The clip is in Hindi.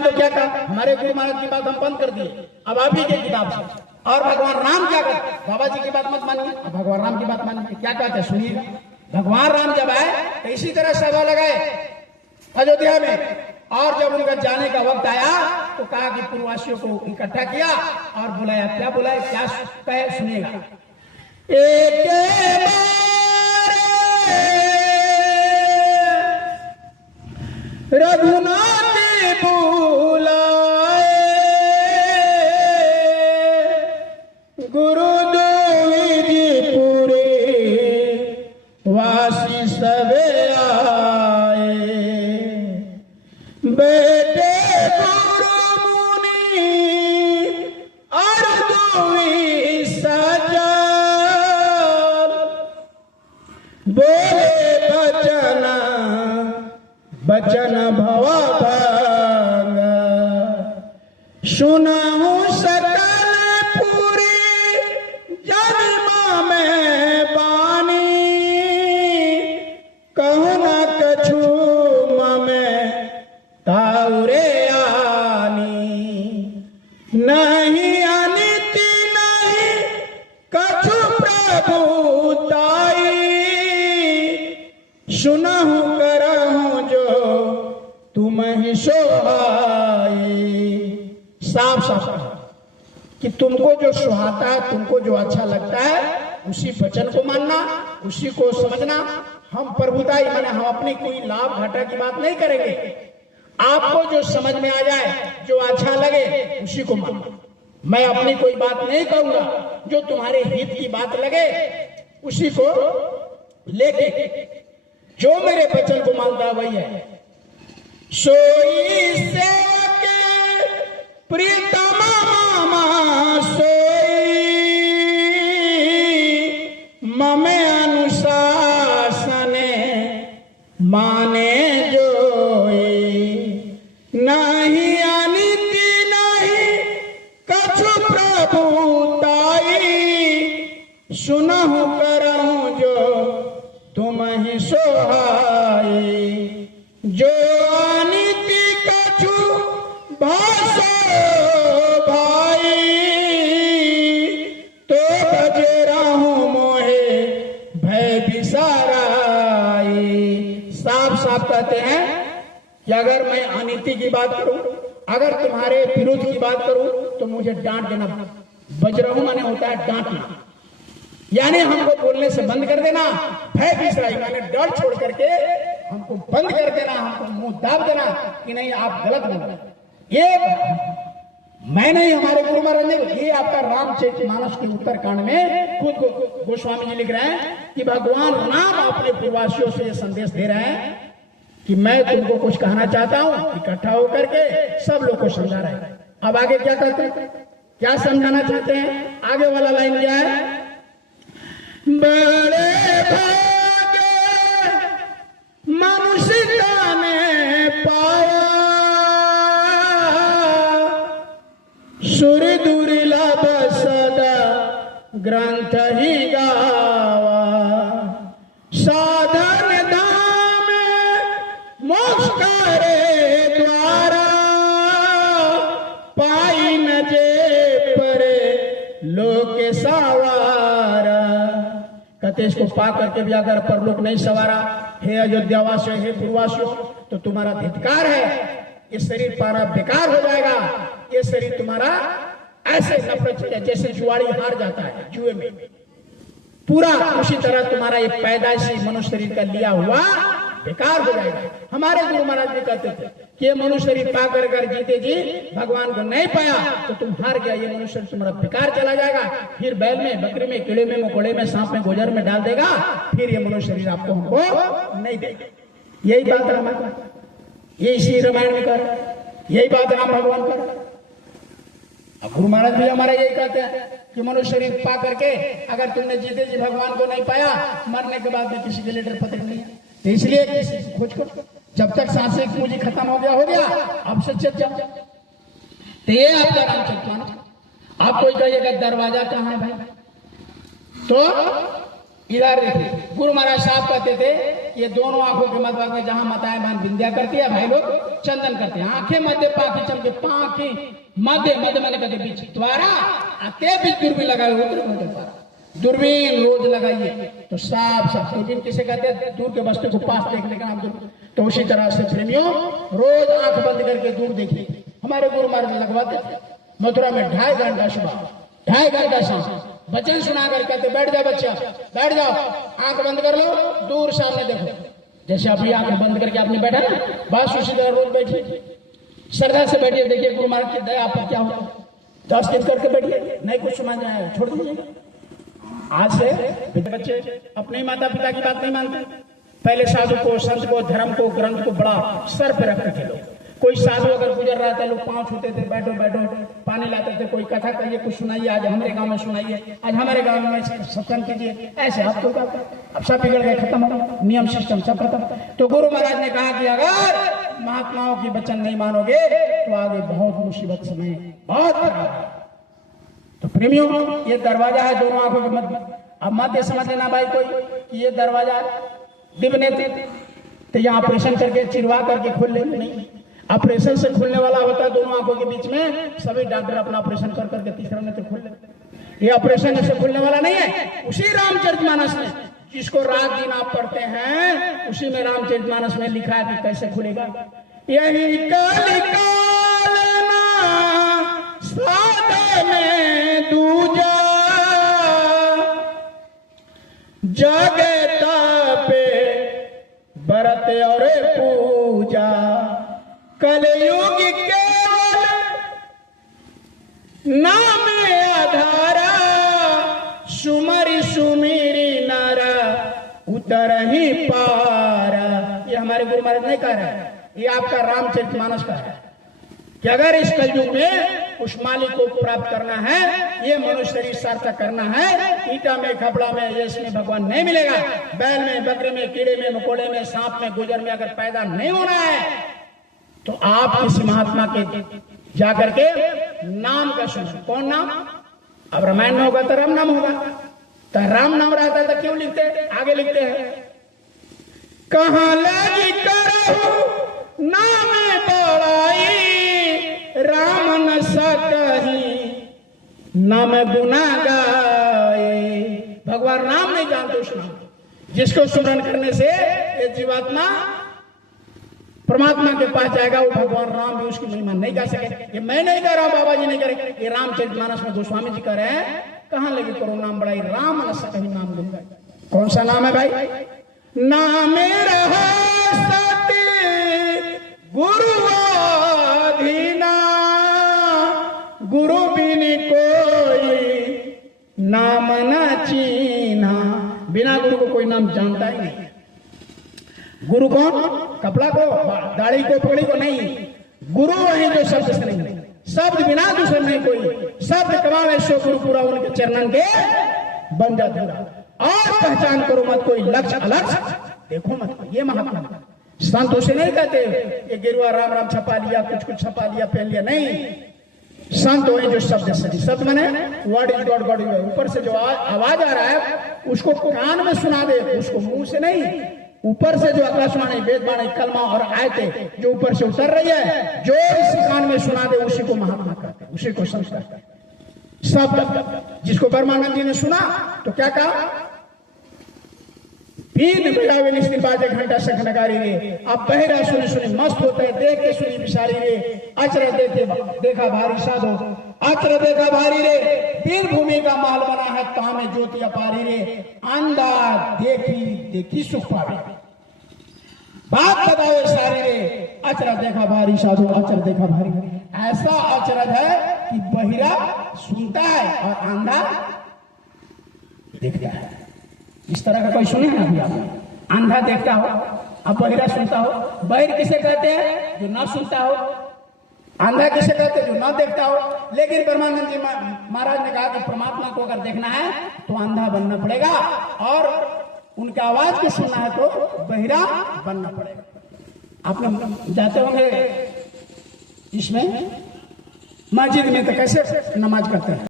ने तो क्या कहा, हमारे गुरु महाराज की बात हम बंद कर दिए, अब आप ही की किताब से। और भगवान राम क्या कहते, बाबा जी की बात मत मानिए, अब भगवान राम की बात मानिए। क्या कहते हैं सुनिएगा। भगवान राम जब आए तो इसी तरह सभा लगाए अयोध्या में, और जब उनका जाने का वक्त आया तो कहा कि पूर्ववासियों को इकट्ठा किया और बुलाया। क्या बुलाया, क्या कहे सुनिएगा। एक रघुनाथ बुलाए, गुरुद्विजपुरे वासी सवे आए, बेटे गुरु मुनि और दुई सज्जन, बोले बचन बचन भवभंग, सुनहु सकल पूरी जन्म में बानी, कहु न कछु ममे ताउरे आनी, नहीं अनिति नहीं कछु प्रभुताई, सुनहु करहु जो तुम ही सोहाई। साफ साफ कि तुमको जो सुहाता है, तुमको जो अच्छा लगता है, उसी वचन को मानना, उसी को समझना। हम प्रभुताई माने हम अपनी कोई लाभ घाटा की बात नहीं करेंगे। आपको जो समझ में आ जाए, जो अच्छा लगे, उसी को मानना। मैं अपनी कोई बात नहीं कहूंगा, जो तुम्हारे हित की बात लगे उसी को लेके, जो मेरे वचन को मानता है वही है। सोई से प्रीतम मामा सोई, ममे अनुशासने माने जोई, नहीं अनिति नहीं कछु प्रभुताई, सुनहु करहु जो तुम ही सोहाई, जो अनिति कछु भाषो भाई, तो बजे रहूं मोहे भय बिसाराई। साफ साफ कहते हैं कि अगर मैं अनिति की बात करूं, अगर तुम्हारे विरुद्ध की बात करूं, तो मुझे डांट देना। बजरहू माने होता है डांटना, यानी हमको बोलने से बंद कर देना। भय बिसराई माने डर छोड़ करके हमको बंद कर देना, हमको मुंह दाब देना कि नहीं आप गलत बोल रहे। ये मैं नहीं, हमारे गुरु महाराज ने, ये आपका रामचरितमानस के उत्तरकांड में खुद गोस्वामी जी लिख रहे हैं कि भगवान राम अपने पूर्ववासियों से ये संदेश दे रहे हैं कि मैं तुमको कुछ कहना चाहता हूं। इकट्ठा होकर के सब लोग को समझा रहे हैं। अब आगे क्या करते हैं, क्या समझाना चाहते हैं, आगे वाला लाइन क्या है। बड़े भागे मनुष्य ने पाया, सुर दुर्लभ सदा ग्रंथ ही गावा, साधन धाम मोक्ष करे द्वारा, पाई न जे परे लोक सवारा। कहते इसको पा करके भी अगर परलोक नहीं सवारा, हे अयोध्यावासियों, हे पूर्ववासियों, तो तुम्हारा धिक्कार है। ये शरीर पारा बेकार हो जाएगा। ये शरीर तुम्हारा ऐसे नफरत जैसे जुआरी हार जाता है जुए में, पूरा उसी तरह तुम्हारा ये पैदाइशी मनुष्य शरीर का लिया हुआ बेकार हो जाएगा। हमारे गुरु महाराज भी कहते थे कि ये मनुष्य शरीर पाकर कर जीते जी भगवान को नहीं पाया तो तुम हार गया, ये मनुष्य शरीर तुम्हारा बेकार चला जाएगा। फिर बैल में, बकरी में, कीड़े में, मकोड़े में, सांप में, गोजर में डाल देगा, फिर ये मनुष्य शरीर आपको हमको नहीं देगा। यही बात रामायण, ये इसी रामायण में कर, यही बात राम भगवान कर। अब गुरु महाराज भी हमारा यही कहते हैं कि मनुष्य शरीर पा करके अगर तुमने जीते जी भगवान को नहीं पाया, मरने के बाद में किसी के लेटर पत्र नहीं है। तो इसलिए खोज को जब तक सांसें पूंजी खत्म हो गया, अब सचेत जाओ। तो ये आपका रामचरितमानस। आप कोई कहिएगा दरवाजा कहाँ है भाई, तो इधर देखिए, गुरु महाराज साहब कहते थे ये दोनों आंखों के मध्य भाग में जहां मतायमान विंध्या करती है भाई लोग चंदन करते हैं। आंखें मध्य पाखी चमके, पाखी मध्य मध्य मैंने कहते बीच द्वारा आते बीच दूरबीन लगाए हुए, दूरबीन रोज लगाइए तो साफ साफ। दूरबीन किसे कहते हैं? दूर के वस्तु को पास देखने का नाम दूरबीन। तो उसी तरह से प्रेमियों रोज आंख बंद करके दूर देखिए। हमारे गुरु महाराज लगवाते थे मथुरा में 2.5 घंटा सुबह, 2.5 घंटा शाम वचन सुना कर कहते बैठ जाओ बच्चा, बैठ जाओ, आंख बंद कर लो, दूर सामने देखो। जैसे अभी आंख बंद करके आपने बैठा ना, बस उसी तरह रोज बैठिए, श्रद्धा से बैठिए। देखिए गुरु महाराज की दया पर क्या होगा। 10 दिन करके बैठिए, नहीं कुछ समझ में आया छोड़ दीजिएगा। आज से बच्चे अपने माता पिता की बात नहीं मानते। पहले साधु को, संत को, धर्म को, ग्रंथ को बड़ा सर पे रखते थे लोग। कोई साधु अगर गुजर रहा था, लोग पांव छूते थे, बैठो बैठो, पानी लाते थे। कोई कथा कहिए, कुछ सुनाइए, आज हमारे गांव में सुनाइए, आज हमारे गांव में सत्संग कीजिए, ऐसे आपको अब सब बिगड़ गए, खत्म हो गया, नियम सिस्टम सब खत्म। तो गुरु महाराज ने कहा कि अगर महात्माओं की वचन नहीं मानोगे तो आगे बहुत मुसीबत समय बहुत खराब। तो प्रेमियों ये दरवाजा है दोनों आंखों के मध्य। अब मध्य समझ लेना भाई कोई कि ये दरवाजा डिबने तो यहाँ ऑपरेशन करके चिरवा करके खोल ले, नहीं, ऑपरेशन से खुलने वाला होता है दोनों आंखों के बीच में। सभी डॉक्टर अपना ऑपरेशन कर करके तीसरा में तो खोल लेते। ये ऑपरेशन से खुलने वाला नहीं है। उसी रामचरितमानस में जिसको रात दिन आप पढ़ते हैं, उसी में रामचरितमानस में लिखा है कि कैसे खुलेगा। यही कलिकाल सादे में दूजा जगता पे बरत और पूजा, कलयुग केवल नाम आधारा, सुमरि सुमिरी नारा उतर ही पारा। ये हमारे गुरु महाराज नहीं कह रहे हैं, ये आपका रामचरितमानस का है कि अगर इस कलयुग में उस मालिक को प्राप्त करना है, ये मनुष्य शरीर सार्थक करना है, ईटा में खपड़ा में ये इसमें भगवान नहीं मिलेगा। बैल में, बकरे में, कीड़े में, मकोड़े में, सांप में, गुजर में अगर पैदा नहीं होना है तो आप किसी महात्मा के जाकर के नाम का सुनो। कौन नाम? अब रामायण में होगा तो राम नाम होगा। तो राम नाम रहता तो क्यों लिखते? आगे लिखते हैं कहां लगी करो नाम बड़ाई, राम न सकही नाम गुना गाए। भगवान राम नहीं जानते उस नाम, जिसको स्मरण करने से ये जीवात्मा परमात्मा के पास जाएगा। वो भगवान राम भी उसकी महिमा नहीं गा सके। ये मैं नहीं कह रहा हूं, बाबा जी नहीं करे, ये रामचरितमानस में गोस्वामी जी कह रहे हैं कहां लगे करो नाम बड़ाई, राम न सकही नाम गुन गाए। कौन सा नाम है भाई? नाम रहा सत्य गुरुवाधीना, गुरु बिन कोई नाम न चीना। बिना गुरु को कोई नाम जानता ही नहीं। गुरु कौन? कपड़ा को, दाढ़ी को, पगड़ी को नहीं। गुरु वही जो शब्द से नहीं, शब्द बिना दूसरे नहीं कोई। शब्द कमावे सो गुरु पूरा, उनके चरणन के बन जा धूरा। और पहचान करो मत कोई लक्ष्य अलक्ष्य देखो मत। ये महात्मा संत उसे नहीं कहते ये गिरुआ राम राम छपा लिया, कुछ कुछ छपा लिया, पहन लिया, नहीं। संत वही जो शब्द सही। शब्द माने what is God, God is ऊपर से जो आवाज आ रहा है उसको कान में सुना दे, उसको मुंह से नहीं। ऊपर से जो आकाशवाणी, वेदवाणी, कलमा और आयतें जो ऊपर से उतर रही है, जो इसी कान में सुना दे उसी को महात्मा कहते हैं, उसी को संत कहते हैं। शब्द जिसको परमानंद जी ने सुना तो क्या कहा? पीन बजावे निस्ती बाजे घंटा शंख नगारी रे, अब बहरा सुनी सुनी मस्त होते हैं, देख के सुनी विशारी रे, अचर देखे देखा भारी साधो, अचर देखा भारी रे, पीर भूमि का माल बना है तामे ज्योति अपारी रे, अंधा देखी देखी सुख पावे, बात बतावे सारी रे, अचर देखा भारी साधो, अचर देखा भारी रे। ऐसा अचरज है कि बहिरा सुनता है और अंधा देखता है। इस तरह का कोई सुने ना? अंधा देखता हो, अब बहिरा सुनता हो। बहिर किसे कहते हैं? जो ना सुनता हो। अंधा किसे कहते हैं? जो ना देखता हो। लेकिन परमानंद जी महाराज ने कहा कि परमात्मा को अगर देखना है तो अंधा बनना पड़ेगा, और उनका आवाज के सुनना है तो बहिरा बनना पड़ेगा। आप लोग जाते होंगे इसमें मस्जिद में तो कैसे नमाज करते हैं?